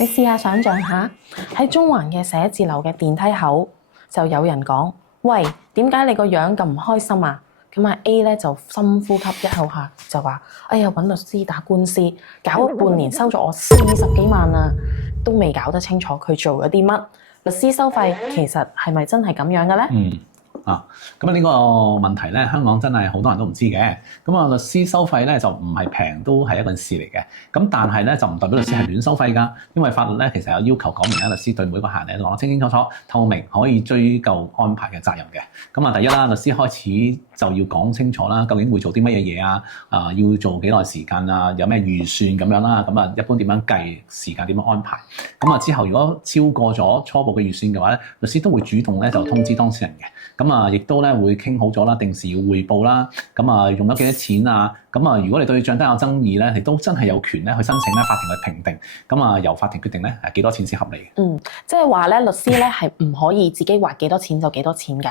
你試下想像下，喺中環嘅寫字樓嘅電梯口，就有人講：喂，點解你個樣咁唔開心啊？咁啊 A 咧就深呼吸一口氣，就話：哎呀，揾律師打官司，搞咗半年，收咗我40幾萬啊，都未搞得清楚佢做咗啲乜。律師收費其實係咪真係咁樣嘅咧？咁呢個問題咧，香港真係好多人都唔知嘅。咁啊，律師收費咧就唔係平，都係一件事嚟嘅。咁但係咧就唔代表律師係亂收費㗎，因為法律咧其實有要求講明咧，律師對每個客人咧講得清清楚楚、透明，可以追究安排嘅責任嘅。咁啊，第一啦，律師開始就要講清楚啦，究竟會做啲乜嘢嘢啊？要做幾耐時間啊？有咩預算咁樣啦？咁啊，一般點樣計時間？點樣安排？咁啊之後如果超過咗初步嘅預算嘅話咧，律師都會主動咧就通知當事人嘅。咁啊，亦都咧會傾好咗啦，定時要匯報啦。咁啊，用咗幾多錢啊？咁啊，如果你對賬單有爭議咧，你都真係有權咧去申請咧法庭去評定。咁啊，由法庭決定咧幾多錢先合理嘅。即係話咧，律師咧係唔可以自己話幾多錢就幾多錢㗎。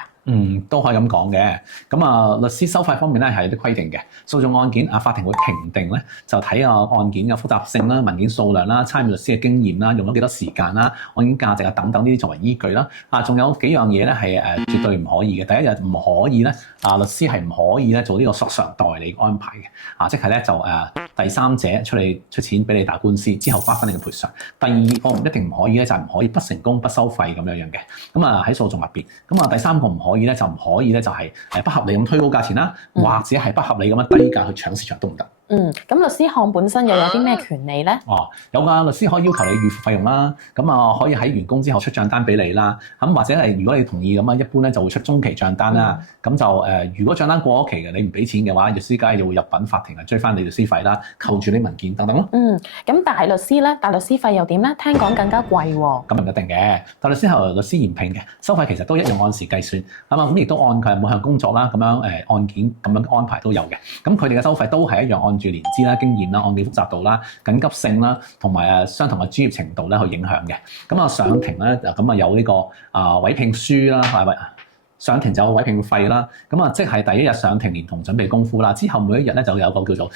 都可以咁講嘅。咁啊，律師收費方面咧係有啲規定嘅。訴訟案件法庭會評定咧，就睇下案件嘅複雜性啦、文件數量啦、參與律師嘅經驗啦、用咗幾多時間啦、案件價值等等呢啲作為依據啦。仲有幾樣嘢咧係絕對唔可以嘅。第一日唔可以咧，律師係唔可以咧做呢個索償代理安排嘅。即係咧就第三者出錢俾你打官司之後瓜分你嘅賠償。第二個一定唔可以咧，就係唔可以不成功不收費咁樣嘅。咁喺訴訟入邊，咁第三個唔可以咧，就唔可以咧就係不合理咁推高價錢啦，或者係不合理咁樣低價去搶市場都唔得。咁律師行本身又有啲咩權利咧？有㗎，律師可以要求你預付費用啦，咁可以喺完工之後出帳單俾你啦，咁或者係如果你同意咁一般咧就會出中期帳單啦。咁就如果帳單過咗期嘅，你唔俾錢嘅話，律師梗係要入稟法庭追翻你律師費啦，扣住啲文件等等咯。咁大律師咧，大律師費又點咧？聽講更加貴喎。咁唔一定嘅，大律師係律師研聘嘅，收費其實都一樣按時計算，咁亦都按佢每項工作啦，咁樣案件咁樣安排都有嘅。咁佢哋嘅收費都係一樣按住年資啦、經驗啦、案件複雜度啦、緊急性啦，同埋相同嘅專業程度咧去影響嘅。咁上庭咧咁有呢個委聘書啦，係咪？上庭就有委聘費啦。咁即係第一日上庭連同準備功夫啦，之後每一日咧就有個叫做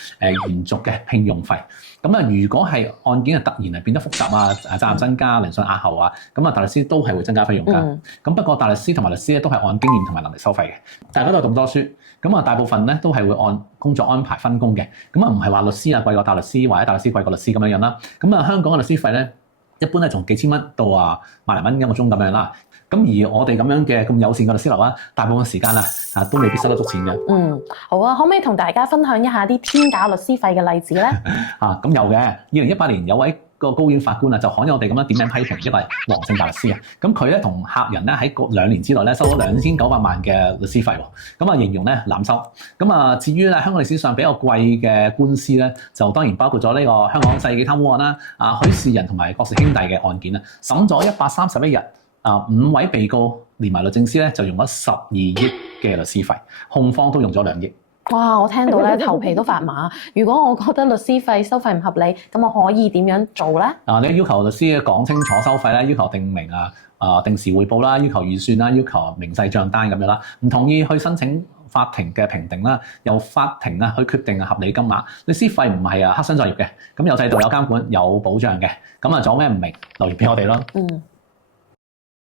延續嘅聘用費。咁如果係案件突然變得複雜啊、責任增加、聆訊押後啊，咁大律師都係會增加費用㗎。咁不過大律師同埋律師咧都係按經驗同埋能力收費嘅。大家都係咁多書，咁大部分咧都係會按工作安排分工嘅。咁唔係話律師貴過大律師，或者大律師貴過律師咁樣啦。咁香港嘅律師費咧，一般咧從幾千蚊到萬零蚊一個鐘咁樣啦。咁而我哋咁樣嘅咁友善嘅律師樓啊，大部分時間都未必收得足錢嘅。好啊，可唔可以同大家分享一下啲天價律師費嘅例子咧？咁有嘅。2018年有位個高院法官就罕有地咁樣點名批評一位黃姓大律師啊。咁佢咧同客人咧喺2年之內咧收咗2900萬嘅律師費喎。咁形容咧濫收。咁至於咧香港歷史上比較貴嘅官司咧，就當然包括咗呢個香港世紀貪污案啦、許仕仁同埋郭氏兄弟嘅案件啊，審咗131日。5位被告連埋律政司咧就用咗12億嘅律師費，控方都用咗2億。哇！我聽到咧頭皮都發麻。如果我覺得律師費收費唔合理，咁我可以點樣做咧？你要求律師講清楚收費啦，要求定明定時匯報啦，要求預算啦，要求明細帳單咁樣啦。唔同意去申請法庭嘅評定啦，由法庭去決定合理金額。律師費唔係黑箱作業嘅，咁有制度有監管有保障嘅。仲有咩唔明留言俾我哋咯。